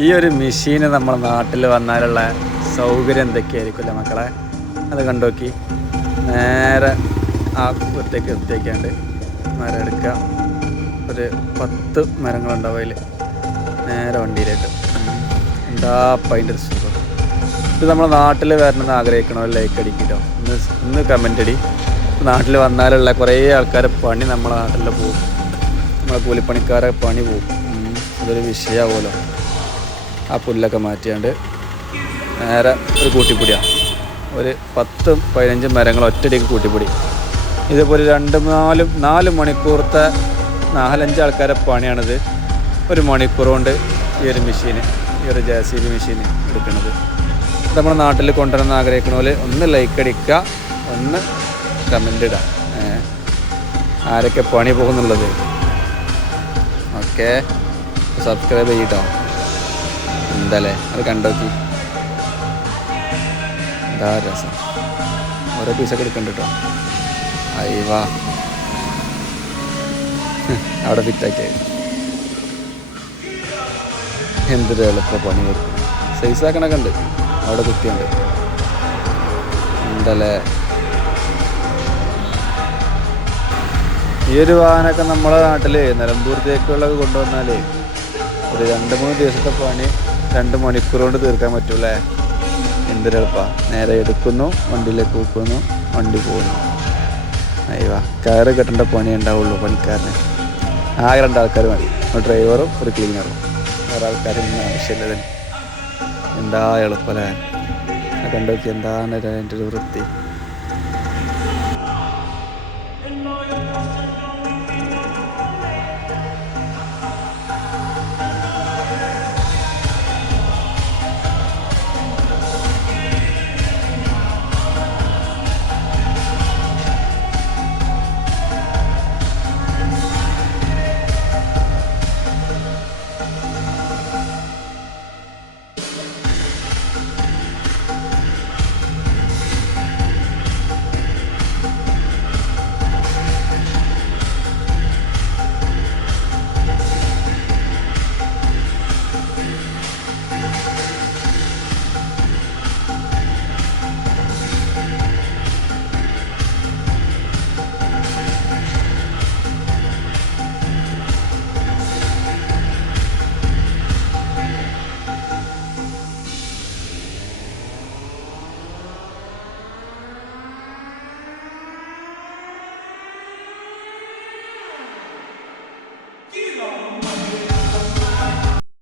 ഈ ഒരു മെഷീന് നമ്മുടെ നാട്ടിൽ വന്നാലുള്ള സൗകര്യം എന്തൊക്കെയായിരിക്കുമല്ലേ മക്കളെ? അത് കണ്ടുനോക്കി. നേരെ ആ വൃത്തിയാക്കാണ്ട് മരം എടുക്കുക. ഒരു 10 മരങ്ങളുണ്ടാവും അതിൽ. നേരെ വണ്ടിയിലിട്ട് എന്താ അതിൻ്റെ ഒരു സുഖം. ഇത് നമ്മുടെ നാട്ടിൽ വരണമെന്ന് ആഗ്രഹിക്കണോ? ലൈക്ക് അടിക്കിട്ടോ. ഒന്ന് കമൻ്റ് അടി. നാട്ടിൽ വന്നാലുള്ള കുറേ ആൾക്കാരെ പണി നമ്മളെ നാട്ടിൽ പോകും. നമ്മളെ കൂലിപ്പണിക്കാരെ പണി പോകും. അതൊരു വിഷയമാവുമല്ലോ. ആ പുല്ലൊക്കെ മാറ്റിയാണ്ട് നേരെ ഒരു കൂട്ടിപ്പൊടിയാണ്. ഒരു 10-15 മരങ്ങൾ ഒറ്റയടിക്ക് കൂട്ടിപ്പൊടി. ഇതേപോലെ 2-4 മണിക്കൂറത്തെ 4-5 ആൾക്കാരെ പണിയാണിത്. 1 മണിക്കൂർ കൊണ്ട് ഈ ഒരു മെഷീന്, ഈ ഒരു JCB മെഷീന് എടുക്കുന്നത്. നമ്മുടെ നാട്ടിൽ കൊണ്ടുവരണമെന്ന് ആഗ്രഹിക്കണ പോലെ ഒന്ന് ലൈക്ക് അടിക്കുക, ഒന്ന് കമൻ്റ് ഇടുക. ആരൊക്കെ പണി പോകുന്നുള്ളത് ഓക്കെ. സബ്സ്ക്രൈബ് ചെയ്യട്ടോ. എന്താല്ലേ അത് കണ്ടോക്കി. എന്താ രസം. ഓരോ പീസൊക്കെ എടുക്കണ്ട കേട്ടോ. അയ്യവാ അവിടെ ഫിറ്റാക്കിയത് എന്തൊരു എളുപ്പ പണി വരും. സൈസാക്കണൊക്കെ ഉണ്ട് അവിടെ കുത്തിയുണ്ട്. എന്തല്ലേ ഈ ഒരു വാഹനമൊക്കെ നമ്മളെ നാട്ടിൽ നിലമ്പൂരത്തേക്കുള്ളതൊക്കെ കൊണ്ടുവന്നാൽ ഒരു 2-3 ദിവസത്തെ പണി 2 മണിക്കൂർ കൊണ്ട് തീർക്കാൻ പറ്റൂല്ലേ? എന്തൊരു എളുപ്പമാണ്. നേരെ എടുക്കുന്നു, വണ്ടിയിലേക്ക് വെക്കുന്നു, വണ്ടി പോകുന്നു. അയ്യോ കയറ് കെട്ടേണ്ട പണി ഉണ്ടാവുള്ളൂ പണിക്കാരന്. ആകെ 2 ആൾക്കാർ മതി. ഒരു ഡ്രൈവറും ഒരു ക്ലീനറും. വേറെ ആൾക്കാരൊന്നും ആവശ്യമില്ല. എന്താ എളുപ്പമല്ലേ? കണ്ടു നോക്കി. എന്താണ് അതിൻ്റെ ഒരു വൃത്തി.